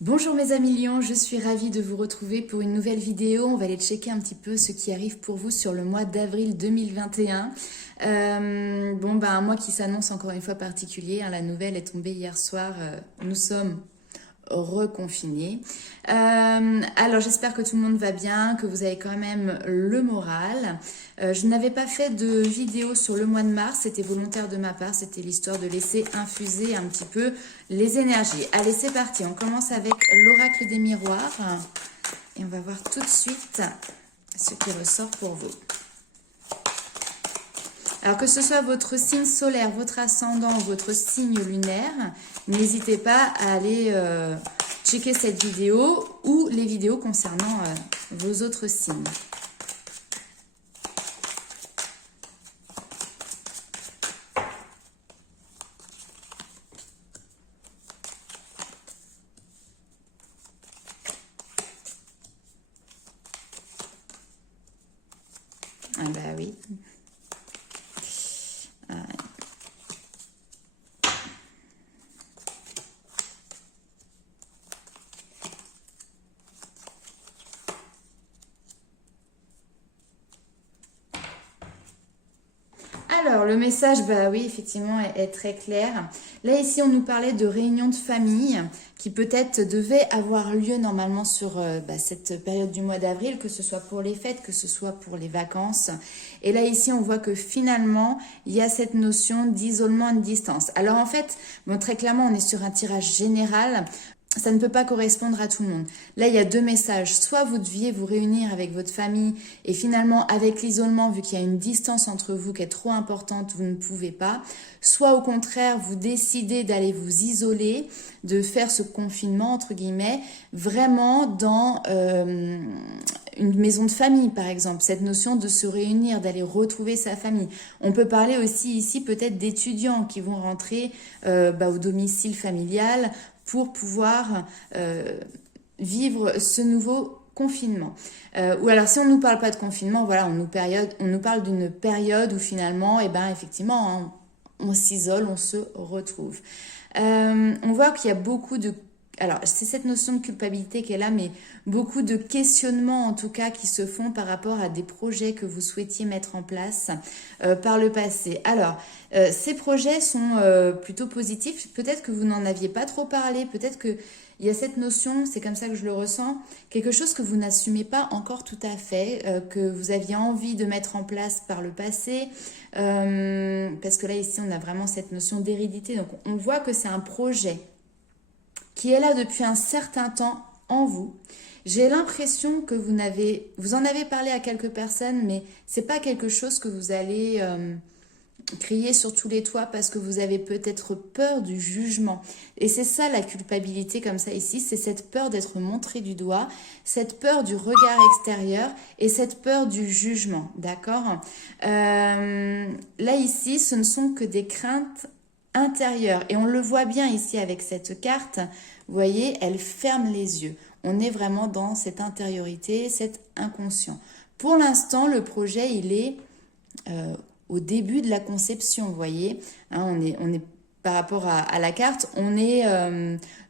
Bonjour mes amis lions, je suis ravie de vous retrouver pour une nouvelle vidéo. On va aller checker un petit peu ce qui arrive pour vous sur le mois d'avril 2021. Un mois qui s'annonce encore une fois particulier. La nouvelle est tombée hier soir. Nous sommes reconfinés. Alors j'espère que tout le monde va bien, que vous avez quand même le moral. Je n'avais pas fait de vidéo sur le mois de mars, c'était volontaire de ma part, c'était l'histoire de laisser infuser un petit peu les énergies. Allez, c'est parti, on commence avec l'oracle des miroirs et on va voir tout de suite ce qui ressort pour vous. Alors que ce soit votre signe solaire, votre ascendant ou votre signe lunaire, n'hésitez pas à aller checker cette vidéo ou les vidéos concernant vos autres signes. Ah bah oui. Alors, le message, bah oui, effectivement, est très clair. Là, ici, on nous parlait de réunions de famille qui peut-être devaient avoir lieu normalement sur cette période du mois d'avril, que ce soit pour les fêtes, que ce soit pour les vacances. Et là, ici, on voit que finalement, il y a cette notion d'isolement et de distance. Alors, en fait, très clairement, on est sur un tirage général. Ça ne peut pas correspondre à tout le monde. Là, il y a deux messages. Soit vous deviez vous réunir avec votre famille et finalement, avec l'isolement, vu qu'il y a une distance entre vous qui est trop importante, vous ne pouvez pas. Soit au contraire, vous décidez d'aller vous isoler, de faire ce confinement, entre guillemets, vraiment dans une maison de famille, par exemple. Cette notion de se réunir, d'aller retrouver sa famille. On peut parler aussi ici peut-être d'étudiants qui vont rentrer au domicile familial pour pouvoir vivre ce nouveau confinement. Ou alors si on ne nous parle pas de confinement, voilà, on nous parle d'une période où finalement, effectivement, hein, on s'isole, on se retrouve. On voit qu'il y a beaucoup de... Alors, c'est cette notion de culpabilité qui est là, mais beaucoup de questionnements en tout cas qui se font par rapport à des projets que vous souhaitiez mettre en place par le passé. Alors, ces projets sont plutôt positifs. Peut-être que vous n'en aviez pas trop parlé, peut-être que il y a cette notion, c'est comme ça que je le ressens, quelque chose que vous n'assumez pas encore tout à fait, que vous aviez envie de mettre en place par le passé, parce que là ici on a vraiment cette notion d'hérédité, donc on voit que c'est un projet qui est là depuis un certain temps en vous. J'ai l'impression que vous en avez parlé à quelques personnes, mais c'est pas quelque chose que vous allez crier sur tous les toits parce que vous avez peut-être peur du jugement. Et c'est ça la culpabilité comme ça ici, c'est cette peur d'être montré du doigt, cette peur du regard extérieur et cette peur du jugement, d'accord. Là ici, ce ne sont que des craintes intérieures et on le voit bien ici avec cette carte, vous voyez, elle ferme les yeux. On est vraiment dans cette intériorité, cet inconscient. Pour l'instant, le projet, il est au début de la conception, vous voyez. Hein, on est par rapport à la carte, on est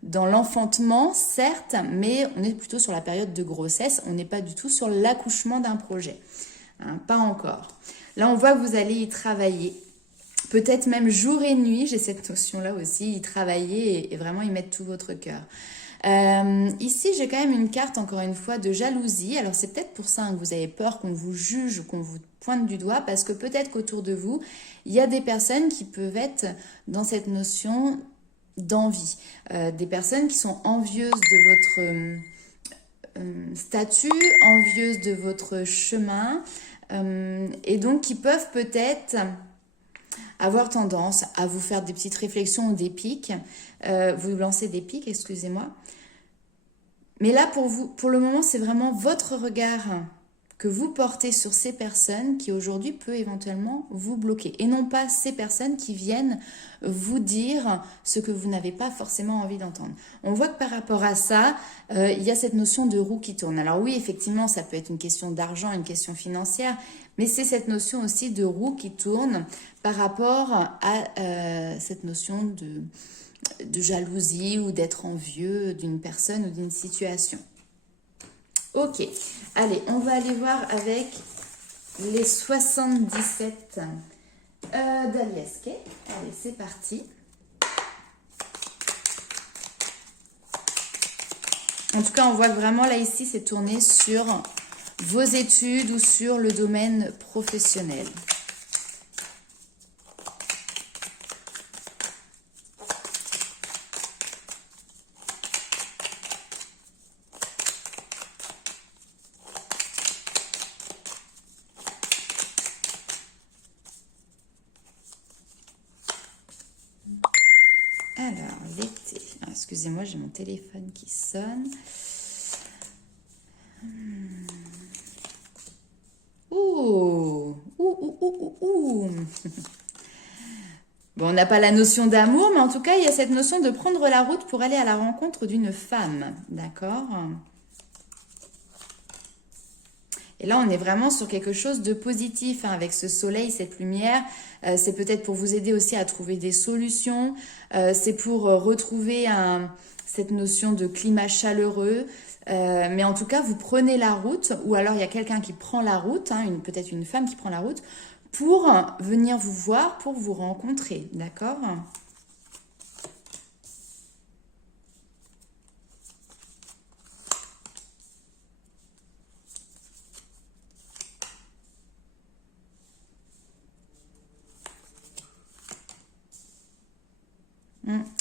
dans l'enfantement, certes, mais on est plutôt sur la période de grossesse. On n'est pas du tout sur l'accouchement d'un projet. Hein, pas encore. Là, on voit que vous allez y travailler. Peut-être même jour et nuit, j'ai cette notion-là aussi, y travailler et vraiment y mettre tout votre cœur. Ici, j'ai quand même une carte, encore une fois, de jalousie. Alors, c'est peut-être pour ça que vous avez peur qu'on vous juge, qu'on vous pointe du doigt, parce que peut-être qu'autour de vous, il y a des personnes qui peuvent être dans cette notion d'envie. Des personnes qui sont envieuses de votre statut, envieuses de votre chemin, et donc qui peuvent peut-être avoir tendance à vous faire des petites réflexions ou des pics, vous lancer des pics, excusez-moi. Mais là, pour vous, pour le moment, c'est vraiment votre regard que vous portez sur ces personnes qui aujourd'hui peut éventuellement vous bloquer. Et non pas ces personnes qui viennent vous dire ce que vous n'avez pas forcément envie d'entendre. On voit que par rapport à ça, il y a cette notion de roue qui tourne. Alors oui, effectivement, ça peut être une question d'argent, une question financière, mais c'est cette notion aussi de roue qui tourne par rapport à cette notion de jalousie ou d'être envieux d'une personne ou d'une situation. Ok, allez, on va aller voir avec les 77 d'Aliaske. Allez, c'est parti. En tout cas, on voit que vraiment, là, ici, c'est tourné sur vos études ou sur le domaine professionnel. Alors, l'été. Excusez-moi, j'ai mon téléphone qui sonne. Ouh, Bon, on n'a pas la notion d'amour, mais en tout cas, il y a cette notion de prendre la route pour aller à la rencontre d'une femme. D'accord ? Et là, on est vraiment sur quelque chose de positif, hein, avec ce soleil, cette lumière. C'est peut-être pour vous aider aussi à trouver des solutions. C'est pour retrouver cette notion de climat chaleureux. Mais en tout cas, vous prenez la route, ou alors il y a quelqu'un qui prend la route, hein, peut-être une femme qui prend la route, pour venir vous voir, pour vous rencontrer. D'accord ?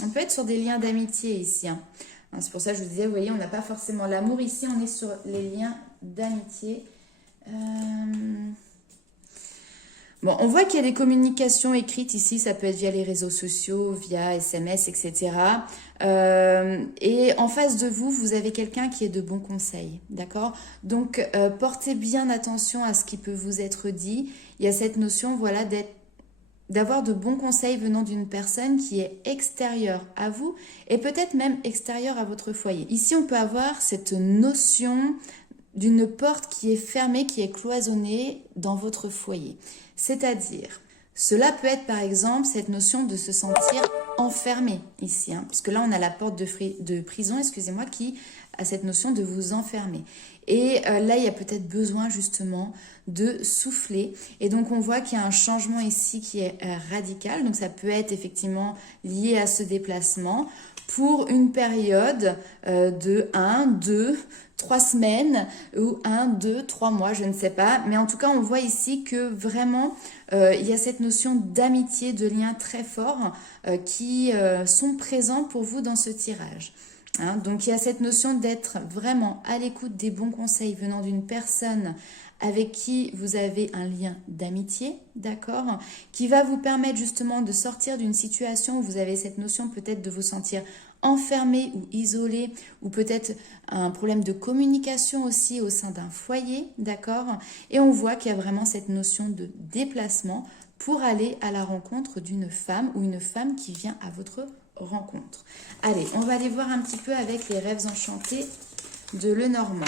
On peut être sur des liens d'amitié ici, hein. C'est pour ça que je vous disais, vous voyez, on n'a pas forcément l'amour ici, on est sur les liens d'amitié. Bon, on voit qu'il y a des communications écrites ici, ça peut être via les réseaux sociaux, via SMS, etc. Et en face de vous, vous avez quelqu'un qui est de bons conseils, d'accord ? Donc, portez bien attention à ce qui peut vous être dit. Il y a cette notion, voilà, d'avoir de bons conseils venant d'une personne qui est extérieure à vous et peut-être même extérieure à votre foyer. Ici, on peut avoir cette notion d'une porte qui est fermée, qui est cloisonnée dans votre foyer. C'est-à-dire, cela peut être par exemple cette notion de se sentir enfermé ici, hein, puisque là, on a la porte de prison, excusez-moi, qui a cette notion de vous enfermer. Et là, il y a peut-être besoin justement de souffler. Et donc, on voit qu'il y a un changement ici qui est radical. Donc, ça peut être effectivement lié à ce déplacement pour une période de 1, 2, 3 semaines ou 1, 2, 3 mois, je ne sais pas. Mais en tout cas, on voit ici que vraiment, il y a cette notion d'amitié, de lien très fort qui sont présents pour vous dans ce tirage. Hein, donc il y a cette notion d'être vraiment à l'écoute des bons conseils venant d'une personne avec qui vous avez un lien d'amitié, d'accord, qui va vous permettre justement de sortir d'une situation où vous avez cette notion peut-être de vous sentir enfermé ou isolé, ou peut-être un problème de communication aussi au sein d'un foyer, d'accord. Et on voit qu'il y a vraiment cette notion de déplacement pour aller à la rencontre d'une femme ou une femme qui vient à votre rencontre. Allez, on va aller voir un petit peu avec les rêves enchantés de Lenormand.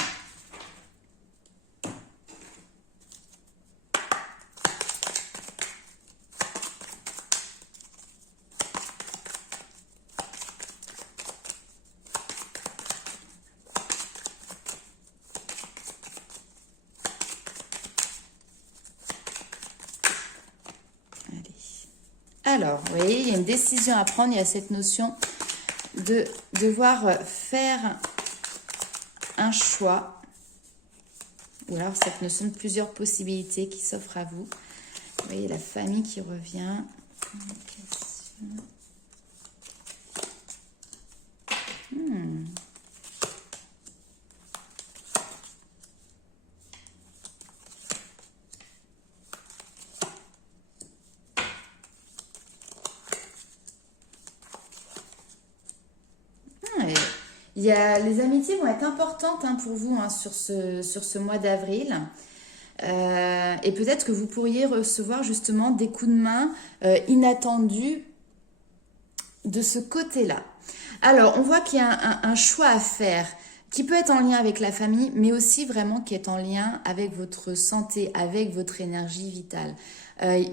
Alors, vous voyez, il y a une décision à prendre, il y a cette notion de devoir faire un choix, ou alors cette notion de plusieurs possibilités qui s'offrent à vous. Vous voyez la famille qui revient. Les amitiés vont être importantes pour vous sur ce mois d'avril. Et peut-être que vous pourriez recevoir justement des coups de main inattendus de ce côté-là. Alors, on voit qu'il y a un choix à faire qui peut être en lien avec la famille, mais aussi vraiment qui est en lien avec votre santé, avec votre énergie vitale.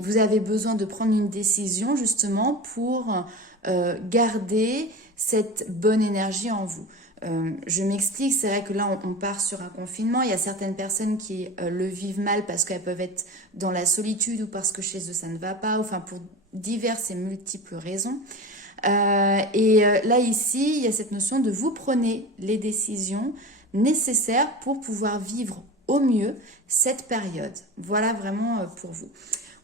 Vous avez besoin de prendre une décision justement pour garder cette bonne énergie en vous. Je m'explique, c'est vrai que là on part sur un confinement, il y a certaines personnes qui le vivent mal parce qu'elles peuvent être dans la solitude ou parce que chez eux ça ne va pas, enfin pour diverses et multiples raisons. Là ici, il y a cette notion de vous prenez les décisions nécessaires pour pouvoir vivre au mieux cette période. Voilà vraiment pour vous.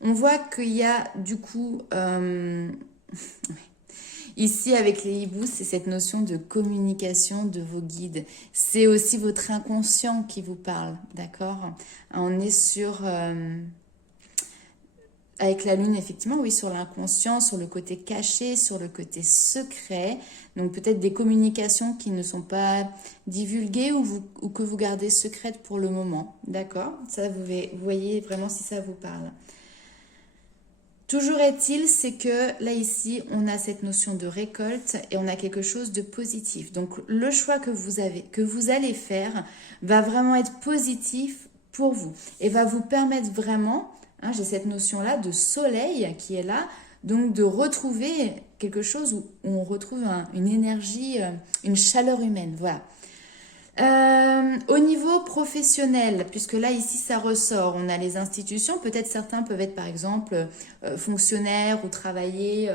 On voit qu'il y a du coup... Ici, avec les hiboux, c'est cette notion de communication de vos guides. C'est aussi votre inconscient qui vous parle, d'accord? On est sur... avec la lune, effectivement, oui, sur l'inconscient, sur le côté caché, sur le côté secret. Donc peut-être des communications qui ne sont pas divulguées ou que vous gardez secrètes pour le moment, d'accord? Ça, vous voyez vraiment si ça vous parle. Toujours est-il, c'est que là ici, on a cette notion de récolte et on a quelque chose de positif. Donc le choix que vous allez faire va vraiment être positif pour vous et va vous permettre vraiment, hein, j'ai cette notion-là de soleil qui est là, donc de retrouver quelque chose où on retrouve une énergie, une chaleur humaine, voilà. Au niveau professionnel, puisque là ici ça ressort, on a les institutions, peut-être certains peuvent être par exemple fonctionnaires ou travailler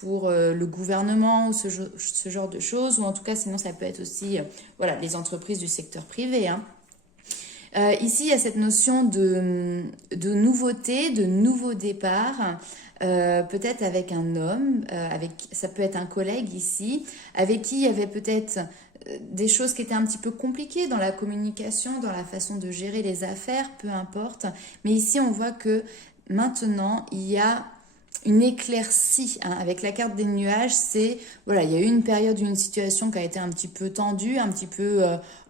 pour le gouvernement ou ce genre de choses, ou en tout cas sinon ça peut être aussi voilà, les entreprises du secteur privé, hein. Ici il y a cette notion de nouveauté, de nouveau départ, peut-être avec un homme, ça peut être un collègue ici, avec qui il y avait peut-être des choses qui étaient un petit peu compliquées dans la communication, dans la façon de gérer les affaires, peu importe. Mais ici, on voit que maintenant, il y a une éclaircie, hein. Avec la carte des nuages, c'est, voilà, il y a eu une période, une situation qui a été un petit peu tendue, un petit peu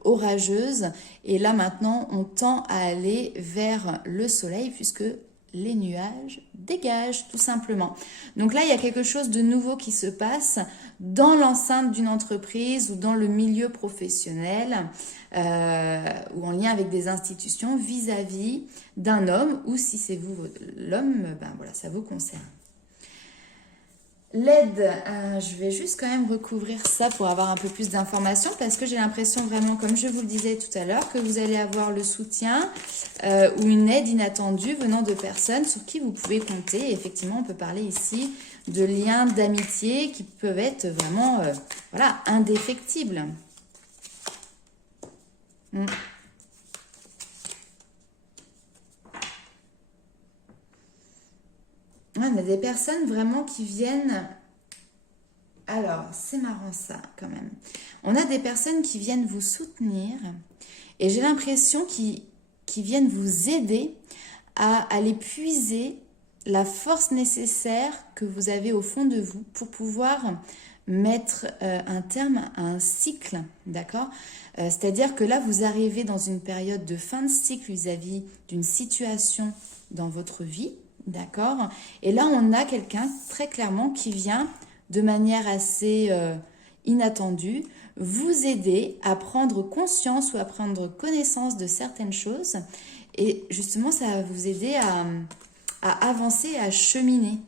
orageuse. Et là, maintenant, on tend à aller vers le soleil puisque les nuages dégagent tout simplement. Donc là, il y a quelque chose de nouveau qui se passe dans l'enceinte d'une entreprise ou dans le milieu professionnel ou en lien avec des institutions vis-à-vis d'un homme ou si c'est vous l'homme, ben voilà, ça vous concerne. L'aide, je vais juste quand même recouvrir ça pour avoir un peu plus d'informations parce que j'ai l'impression vraiment, comme je vous le disais tout à l'heure, que vous allez avoir le soutien ou une aide inattendue venant de personnes sur qui vous pouvez compter. Et effectivement, on peut parler ici de liens d'amitié qui peuvent être vraiment voilà, indéfectibles. On a des personnes vraiment qui viennent... Alors, c'est marrant ça quand même. On a des personnes qui viennent vous soutenir et j'ai l'impression qu'ils viennent vous aider à aller puiser la force nécessaire que vous avez au fond de vous pour pouvoir mettre un terme à un cycle, d'accord? C'est-à-dire que là, vous arrivez dans une période de fin de cycle vis-à-vis d'une situation dans votre vie, d'accord? Et là, on a quelqu'un très clairement qui vient de manière assez inattendue vous aider à prendre conscience ou à prendre connaissance de certaines choses. Et justement, ça va vous aider à avancer, à cheminer.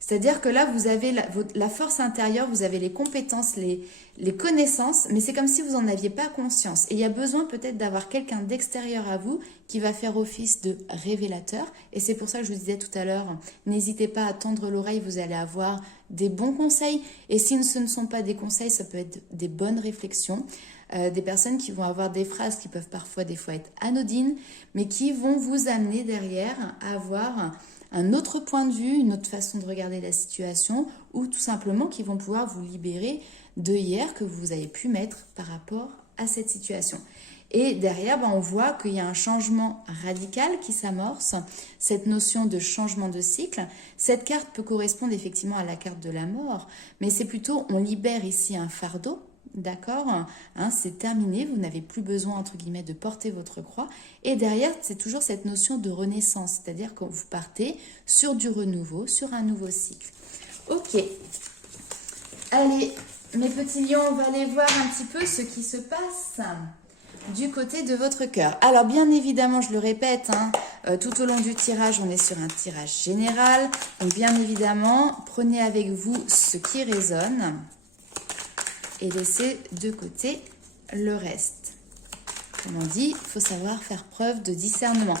C'est-à-dire que là, vous avez la force intérieure, vous avez les compétences, les connaissances, mais c'est comme si vous n'en aviez pas conscience. Et il y a besoin peut-être d'avoir quelqu'un d'extérieur à vous qui va faire office de révélateur. Et c'est pour ça que je vous disais tout à l'heure, n'hésitez pas à tendre l'oreille, vous allez avoir des bons conseils. Et si ce ne sont pas des conseils, ça peut être des bonnes réflexions. Des personnes qui vont avoir des phrases qui peuvent parfois des fois être anodines, mais qui vont vous amener derrière à avoir un autre point de vue, une autre façon de regarder la situation, ou tout simplement qui vont pouvoir vous libérer de hier que vous avez pu mettre par rapport à cette situation. Et derrière, on voit qu'il y a un changement radical qui s'amorce, cette notion de changement de cycle. Cette carte peut correspondre effectivement à la carte de la mort, mais c'est plutôt, on libère ici un fardeau, d'accord, hein, c'est terminé, vous n'avez plus besoin, entre guillemets, de porter votre croix. Et derrière, c'est toujours cette notion de renaissance, c'est-à-dire que vous partez sur du renouveau, sur un nouveau cycle. Ok, allez, mes petits lions, on va aller voir un petit peu ce qui se passe du côté de votre cœur. Alors bien évidemment, je le répète, hein, tout au long du tirage, on est sur un tirage général. Donc bien évidemment, prenez avec vous ce qui résonne et laissez de côté le reste. Comme on dit, il faut savoir faire preuve de discernement.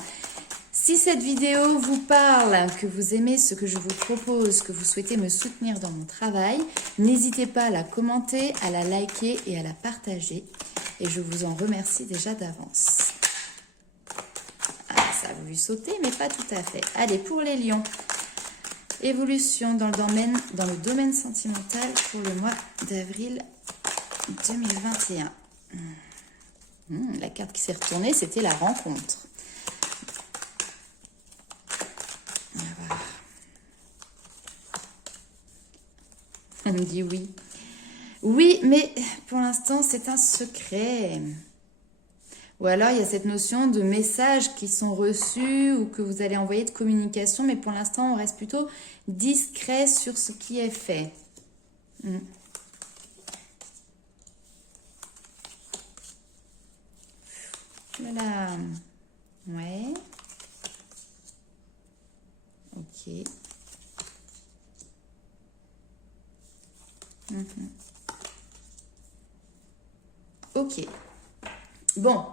Si cette vidéo vous parle, que vous aimez ce que je vous propose, que vous souhaitez me soutenir dans mon travail, n'hésitez pas à la commenter, à la liker et à la partager. Et je vous en remercie déjà d'avance. Ah, ça a voulu sauter, mais pas tout à fait. Allez, pour les lions. Évolution dans le domaine sentimental pour le mois d'avril 2021. La carte qui s'est retournée, c'était la rencontre. On va voir. On me dit oui. Oui, mais pour l'instant, c'est un secret. Ou alors, il y a cette notion de messages qui sont reçus ou que vous allez envoyer de communication, mais pour l'instant, on reste plutôt discret sur ce qui est fait. Voilà. Ouais. Ok. Ok. Bon.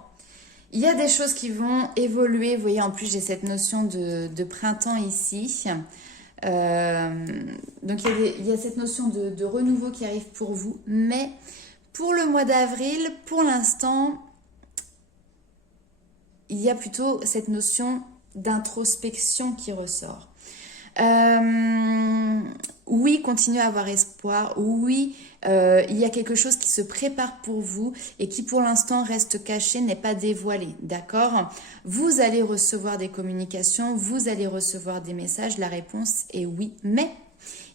Il y a des choses qui vont évoluer. Vous voyez, en plus, j'ai cette notion de printemps ici. Donc, il y a cette notion de renouveau qui arrive pour vous. Mais pour le mois d'avril, pour l'instant, il y a plutôt cette notion d'introspection qui ressort. Oui, continuez à avoir espoir. Oui, il y a quelque chose qui se prépare pour vous et qui pour l'instant reste caché, n'est pas dévoilé. D'accord? Vous allez recevoir des communications, vous allez recevoir des messages. La réponse est oui. Mais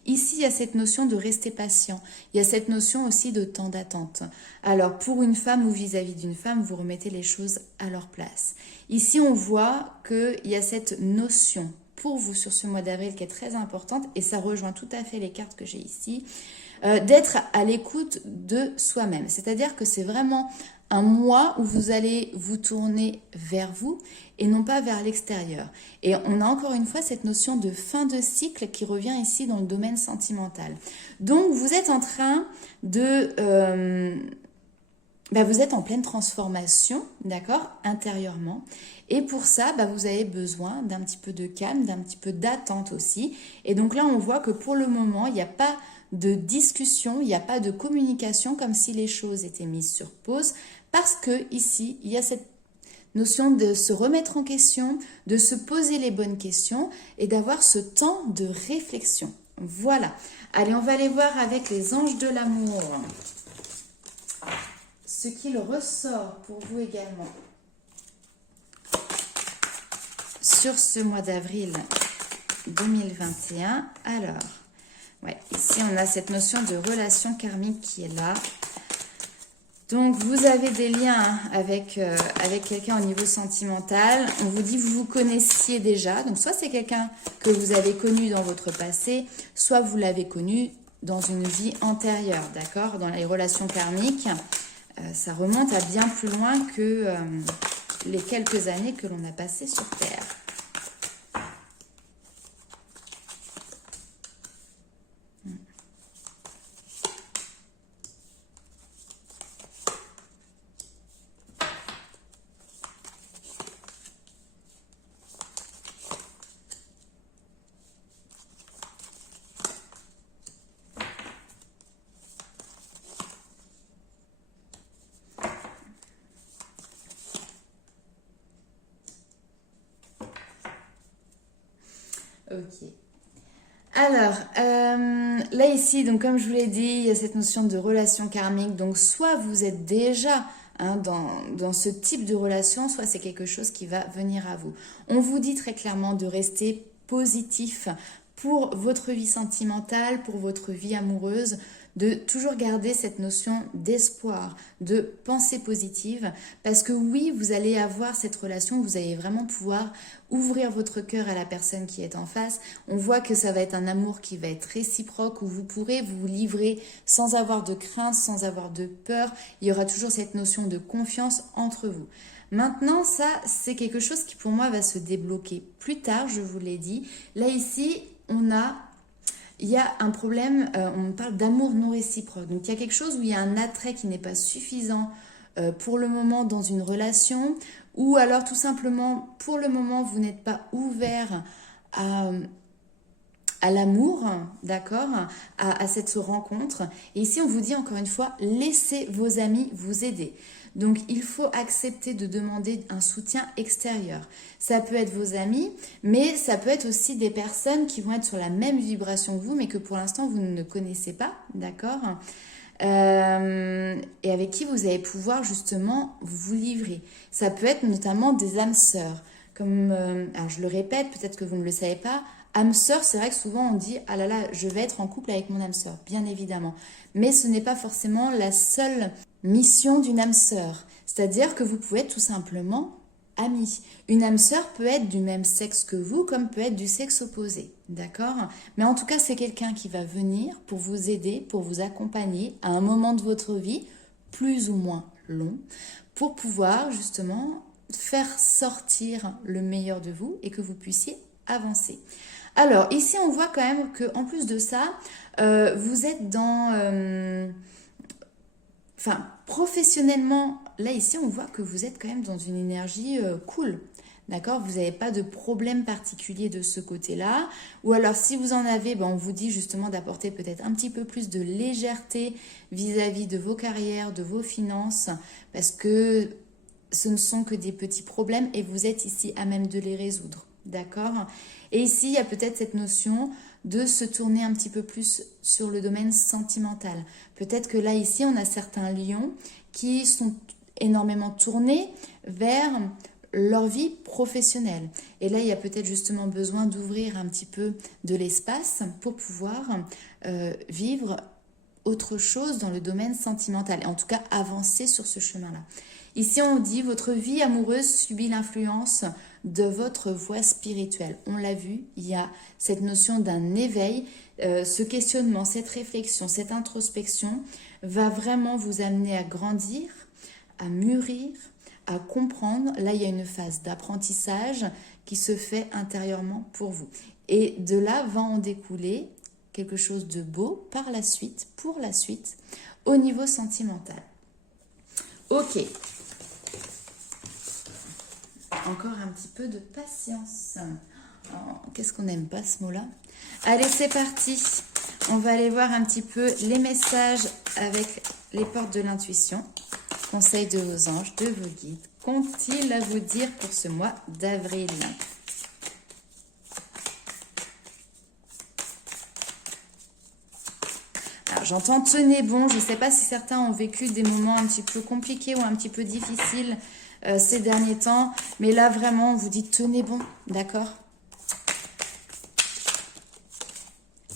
ici, il y a cette notion de rester patient. Il y a cette notion aussi de temps d'attente. Alors, pour une femme ou vis-à-vis d'une femme, vous remettez les choses à leur place. Ici, on voit qu'il y a cette notion pour vous sur ce mois d'avril qui est très importante, et ça rejoint tout à fait les cartes que j'ai ici, d'être à l'écoute de soi-même. C'est-à-dire que c'est vraiment un mois où vous allez vous tourner vers vous et non pas vers l'extérieur. Et on a encore une fois cette notion de fin de cycle qui revient ici dans le domaine sentimental. Donc vous êtes en train de... vous êtes en pleine transformation, d'accord, intérieurement. Et pour ça, vous avez besoin d'un petit peu de calme, d'un petit peu d'attente aussi. Et donc là, on voit que pour le moment, il n'y a pas de discussion, il n'y a pas de communication comme si les choses étaient mises sur pause. Parce que ici, il y a cette notion de se remettre en question, de se poser les bonnes questions et d'avoir ce temps de réflexion. Voilà. Allez, on va aller voir avec les anges de l'amour ce qu'il ressort pour vous également sur ce mois d'avril 2021. Alors, ici on a cette notion de relation karmique qui est là. Donc vous avez des liens avec quelqu'un au niveau sentimental. On vous dit que vous vous connaissiez déjà. Donc soit c'est quelqu'un que vous avez connu dans votre passé, soit vous l'avez connu dans une vie antérieure, d'accord? Dans les relations karmiques. Ça remonte à bien plus loin que les quelques années que l'on a passées sur Terre. Ok. Alors, là ici, donc comme je vous l'ai dit, il y a cette notion de relation karmique. Donc, soit vous êtes déjà dans ce type de relation, soit c'est quelque chose qui va venir à vous. On vous dit très clairement de rester positif pour votre vie sentimentale, pour votre vie amoureuse, de toujours garder cette notion d'espoir, de pensée positive, parce que oui, vous allez avoir cette relation, vous allez vraiment pouvoir ouvrir votre cœur à la personne qui est en face. On voit que ça va être un amour qui va être réciproque, où vous pourrez vous livrer sans avoir de crainte, sans avoir de peur. Il y aura toujours cette notion de confiance entre vous. Maintenant, ça, c'est quelque chose qui pour moi va se débloquer plus tard, je vous l'ai dit. Là, ici, il y a un problème, on parle d'amour non réciproque. Donc, il y a quelque chose où il y a un attrait qui n'est pas suffisant pour le moment dans une relation, ou alors tout simplement, pour le moment, vous n'êtes pas ouvert à l'amour, d'accord, à cette rencontre. Et ici, on vous dit encore une fois, laissez vos amis vous aider. Donc, il faut accepter de demander un soutien extérieur. Ça peut être vos amis, mais ça peut être aussi des personnes qui vont être sur la même vibration que vous, mais que pour l'instant, vous ne connaissez pas, d'accord, et avec qui vous allez pouvoir justement vous livrer. Ça peut être notamment des âmes sœurs. Comme, alors je le répète, peut-être que vous ne le savez pas, âme sœur, c'est vrai que souvent on dit « Ah là là, je vais être en couple avec mon âme sœur », bien évidemment. Mais ce n'est pas forcément la seule mission d'une âme sœur. C'est-à-dire que vous pouvez être tout simplement amis. Une âme sœur peut être du même sexe que vous, comme peut être du sexe opposé. D'accord? Mais en tout cas, c'est quelqu'un qui va venir pour vous aider, pour vous accompagner à un moment de votre vie, plus ou moins long, pour pouvoir justement faire sortir le meilleur de vous et que vous puissiez avancer. Alors, ici, on voit quand même qu'en plus de ça, vous êtes dans... professionnellement, là, ici, on voit que vous êtes quand même dans une énergie cool. D'accord? Vous n'avez pas de problème particulier de ce côté-là. Ou alors, si vous en avez, on vous dit justement d'apporter peut-être un petit peu plus de légèreté vis-à-vis de vos carrières, de vos finances, parce que ce ne sont que des petits problèmes et vous êtes ici à même de les résoudre. D'accord? Et ici, il y a peut-être cette notion de se tourner un petit peu plus sur le domaine sentimental. Peut-être que là, ici, on a certains lions qui sont énormément tournés vers leur vie professionnelle. Et là, il y a peut-être justement besoin d'ouvrir un petit peu de l'espace pour pouvoir vivre autre chose dans le domaine sentimental. Et en tout cas, avancer sur ce chemin-là. Ici, on dit, votre vie amoureuse subit l'influence de votre voie spirituelle. On l'a vu, il y a cette notion d'un éveil. Ce questionnement, cette réflexion, cette introspection va vraiment vous amener à grandir, à mûrir, à comprendre. Là, il y a une phase d'apprentissage qui se fait intérieurement pour vous. Et de là va en découler quelque chose de beau par la suite, pour la suite, au niveau sentimental. Ok. Encore un petit peu de patience. Oh, qu'est-ce qu'on n'aime pas ce mot-là? Allez, c'est parti. On va aller voir un petit peu les messages avec les portes de l'intuition. Conseils de vos anges, de vos guides. Qu'ont-ils à vous dire pour ce mois d'avril? Alors, j'entends tenez bon. Je ne sais pas si certains ont vécu des moments un petit peu compliqués ou un petit peu difficiles ces derniers temps. Mais là, vraiment, on vous dit tenez bon, d'accord?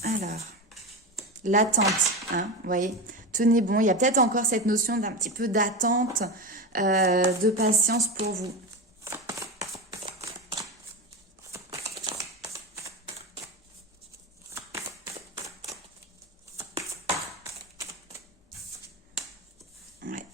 Alors, l'attente, hein, vous voyez, tenez bon. Il y a peut-être encore cette notion d'un petit peu d'attente, de patience pour vous. Ouais.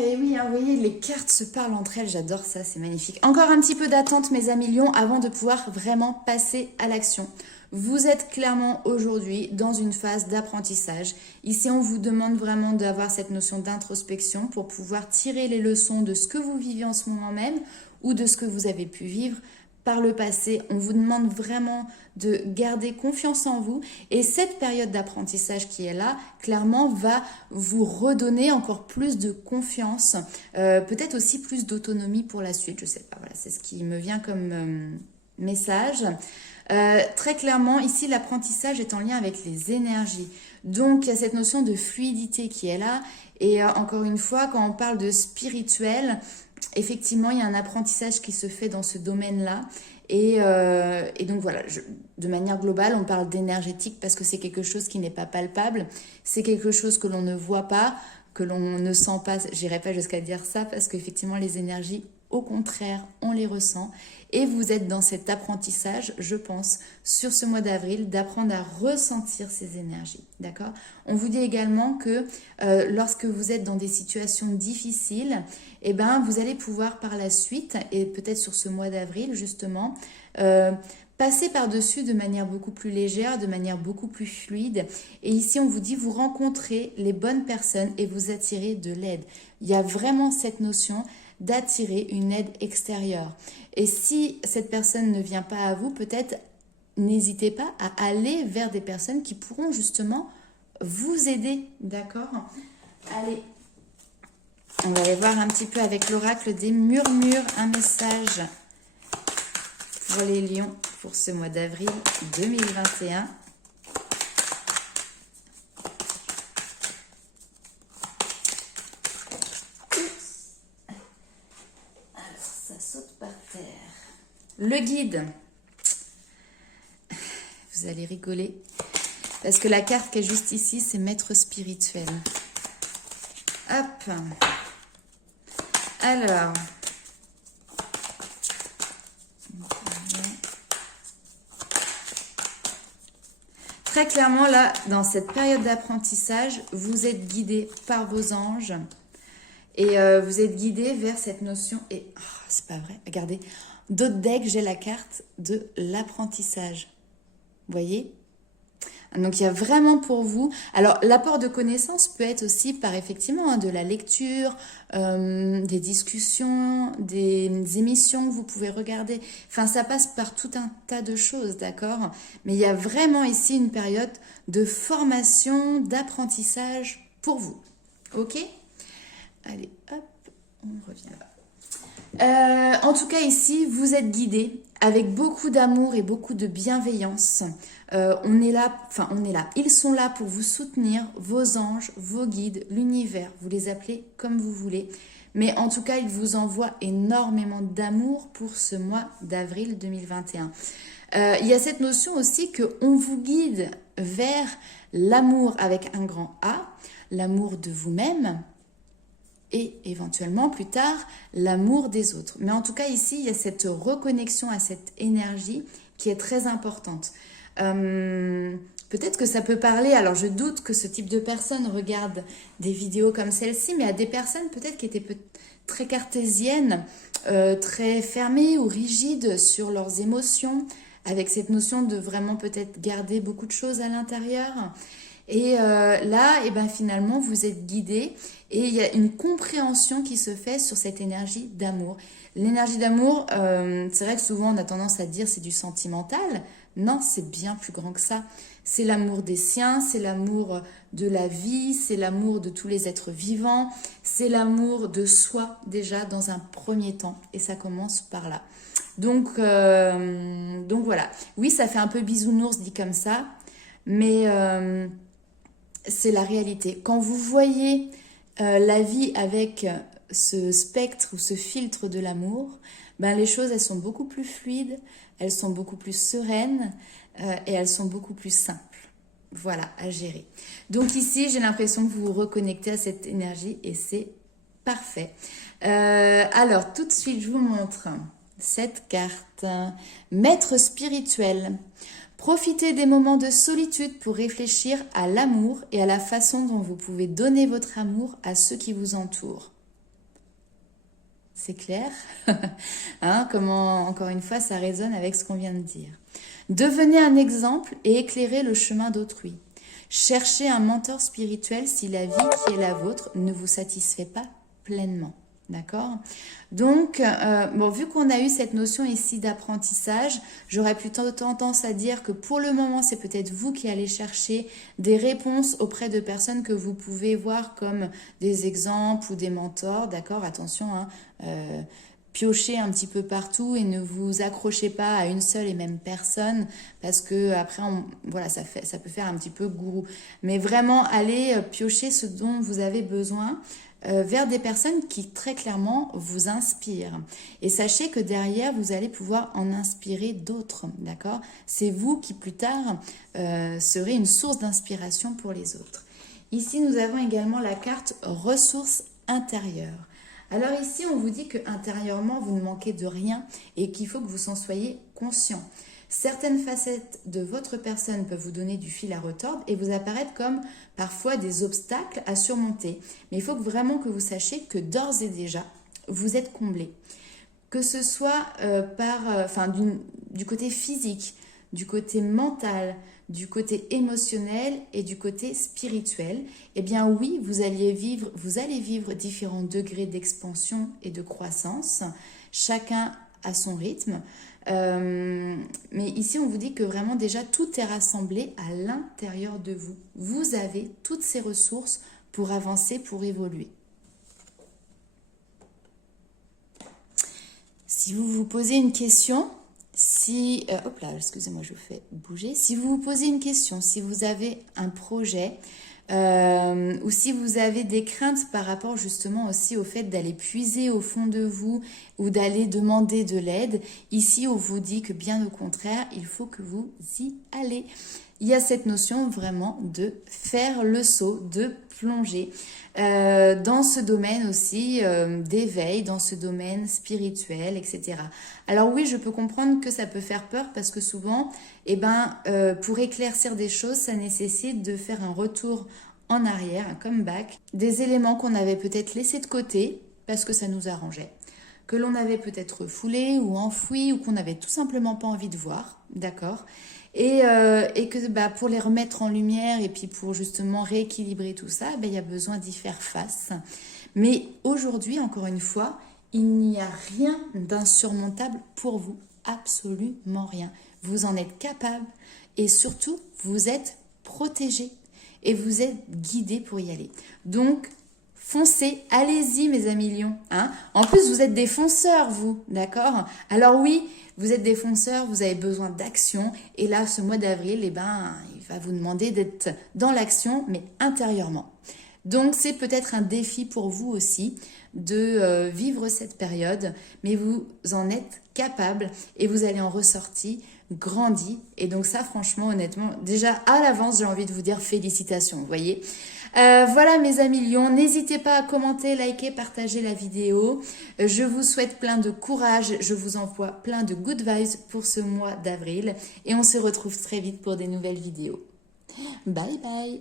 Et oui, hein, vous voyez, les cartes se parlent entre elles, j'adore ça, c'est magnifique. Encore un petit peu d'attente, mes amis lions, avant de pouvoir vraiment passer à l'action. Vous êtes clairement aujourd'hui dans une phase d'apprentissage. Ici, on vous demande vraiment d'avoir cette notion d'introspection pour pouvoir tirer les leçons de ce que vous vivez en ce moment même ou de ce que vous avez pu vivre par le passé. On vous demande vraiment de garder confiance en vous et cette période d'apprentissage qui est là, clairement, va vous redonner encore plus de confiance, peut-être aussi plus d'autonomie pour la suite, je sais pas, voilà, c'est ce qui me vient comme message. Très clairement, ici, l'apprentissage est en lien avec les énergies. Donc, il y a cette notion de fluidité qui est là. Et encore une fois, quand on parle de spirituel, effectivement, il y a un apprentissage qui se fait dans ce domaine-là. Et donc voilà, de manière globale, on parle d'énergétique parce que c'est quelque chose qui n'est pas palpable. C'est quelque chose que l'on ne voit pas, que l'on ne sent pas. J'irai pas jusqu'à dire ça parce qu'effectivement, les énergies, au contraire, on les ressent. Et vous êtes dans cet apprentissage, je pense, sur ce mois d'avril, d'apprendre à ressentir ces énergies. D'accord? On vous dit également que lorsque vous êtes dans des situations difficiles, eh ben, vous allez pouvoir par la suite, et peut-être sur ce mois d'avril justement, passer par-dessus de manière beaucoup plus légère, de manière beaucoup plus fluide. Et ici, on vous dit, vous rencontrez les bonnes personnes et vous attirez de l'aide. Il y a vraiment cette notion d'attirer une aide extérieure. Et si cette personne ne vient pas à vous, peut-être n'hésitez pas à aller vers des personnes qui pourront justement vous aider, d'accord? Allez, on va aller voir un petit peu avec l'oracle des murmures, un message pour les lions pour ce mois d'avril 2021. Le guide, vous allez rigoler, parce que la carte qui est juste ici, c'est maître spirituel. Hop. Alors. Très clairement, là, dans cette période d'apprentissage, vous êtes guidé par vos anges. Et vous êtes guidé vers cette notion. Et oh, c'est pas vrai, regardez. D'autres decks, j'ai la carte de l'apprentissage. Vous voyez? Donc, il y a vraiment pour vous... Alors, l'apport de connaissances peut être aussi par, effectivement, de la lecture, des discussions, des émissions que vous pouvez regarder. Enfin, ça passe par tout un tas de choses, d'accord? Mais il y a vraiment ici une période de formation, d'apprentissage pour vous. OK? Allez, hop, on revient là. En tout cas ici, vous êtes guidés avec beaucoup d'amour et beaucoup de bienveillance. On est là. Ils sont là pour vous soutenir, vos anges, vos guides, l'univers. Vous les appelez comme vous voulez. Mais en tout cas, ils vous envoient énormément d'amour pour ce mois d'avril 2021. Il y a cette notion aussi qu'on vous guide vers l'amour avec un grand A, l'amour de vous-même, et éventuellement plus tard l'amour des autres. Mais en tout cas ici, il y a cette reconnexion à cette énergie qui est très importante. Peut-être que ça peut parler, alors je doute que ce type de personnes regarde des vidéos comme celle-ci, mais à des personnes peut-être qui étaient très cartésiennes, très fermées ou rigides sur leurs émotions, avec cette notion de vraiment peut-être garder beaucoup de choses à l'intérieur. Et là, et ben finalement, vous êtes guidé et il y a une compréhension qui se fait sur cette énergie d'amour. L'énergie d'amour, c'est vrai que souvent on a tendance à dire c'est du sentimental. Non, c'est bien plus grand que ça. C'est l'amour des siens, c'est l'amour de la vie, c'est l'amour de tous les êtres vivants, c'est l'amour de soi déjà dans un premier temps. Et ça commence par là. Donc voilà. Oui, ça fait un peu bisounours dit comme ça, mais... c'est la réalité. Quand vous voyez la vie avec ce spectre ou ce filtre de l'amour, ben les choses, elles sont beaucoup plus fluides, elles sont beaucoup plus sereines et elles sont beaucoup plus simples. Voilà, à gérer. Donc ici, j'ai l'impression que vous vous reconnectez à cette énergie et c'est parfait. Alors, tout de suite, je vous montre cette carte. Maître spirituel. Profitez des moments de solitude pour réfléchir à l'amour et à la façon dont vous pouvez donner votre amour à ceux qui vous entourent. C'est clair? Hein, comment, encore une fois, ça résonne avec ce qu'on vient de dire. Devenez un exemple et éclairez le chemin d'autrui. Cherchez un mentor spirituel si la vie qui est la vôtre ne vous satisfait pas pleinement. D'accord? Donc, bon, vu qu'on a eu cette notion ici d'apprentissage, j'aurais plutôt tendance à dire que pour le moment, c'est peut-être vous qui allez chercher des réponses auprès de personnes que vous pouvez voir comme des exemples ou des mentors. D'accord? Attention, hein, piochez un petit peu partout et ne vous accrochez pas à une seule et même personne parce que après, voilà, ça peut faire un petit peu gourou. Mais vraiment, allez piocher ce dont vous avez besoin vers des personnes qui très clairement vous inspirent. Et sachez que derrière, vous allez pouvoir en inspirer d'autres, d'accord? C'est vous qui plus tard serez une source d'inspiration pour les autres. Ici, nous avons également la carte ressources intérieures. Alors ici, on vous dit que intérieurement, vous ne manquez de rien et qu'il faut que vous en soyez conscient. Certaines facettes de votre personne peuvent vous donner du fil à retordre et vous apparaître comme parfois des obstacles à surmonter. Mais il faut vraiment que vous sachiez que d'ores et déjà, vous êtes comblé. Que ce soit du côté physique, du côté mental, du côté émotionnel et du côté spirituel, eh bien oui, vous allez vivre différents degrés d'expansion et de croissance, chacun à son rythme. Mais ici, on vous dit que vraiment déjà tout est rassemblé à l'intérieur de vous. Vous avez toutes ces ressources pour avancer, pour évoluer. Si vous vous posez une question, excusez-moi, je vous fais bouger. Si vous vous posez une question, si vous avez un projet ou si vous avez des craintes par rapport justement aussi au fait d'aller puiser au fond de vous ou d'aller demander de l'aide, ici on vous dit que bien au contraire, il faut que vous y allez. Il y a cette notion vraiment de faire le saut, de plonger dans ce domaine aussi d'éveil, dans ce domaine spirituel, etc. Alors oui, je peux comprendre que ça peut faire peur parce que souvent, pour éclaircir des choses, ça nécessite de faire un retour en arrière, un comeback, des éléments qu'on avait peut-être laissés de côté parce que ça nous arrangeait, que l'on avait peut-être refoulé ou enfoui ou qu'on n'avait tout simplement pas envie de voir, d'accord ? Et que pour les remettre en lumière et puis pour justement rééquilibrer tout ça, il y a besoin d'y faire face. Mais aujourd'hui, encore une fois, il n'y a rien d'insurmontable pour vous, absolument rien. Vous en êtes capable et surtout, vous êtes protégé et vous êtes guidé pour y aller. Donc, foncez, allez-y mes amis lions. En plus, vous êtes des fonceurs, vous, d'accord? Alors oui, vous êtes des fonceurs, vous avez besoin d'action. Et là, ce mois d'avril, il va vous demander d'être dans l'action, mais intérieurement. Donc, c'est peut-être un défi pour vous aussi de vivre cette période, mais vous en êtes capable et vous allez en ressortir grandi. Et donc ça, franchement, honnêtement, déjà à l'avance, j'ai envie de vous dire félicitations, vous voyez. Voilà mes amis lions, n'hésitez pas à commenter, liker, partager la vidéo. Je vous souhaite plein de courage, je vous envoie plein de good vibes pour ce mois d'avril et on se retrouve très vite pour des nouvelles vidéos. Bye bye.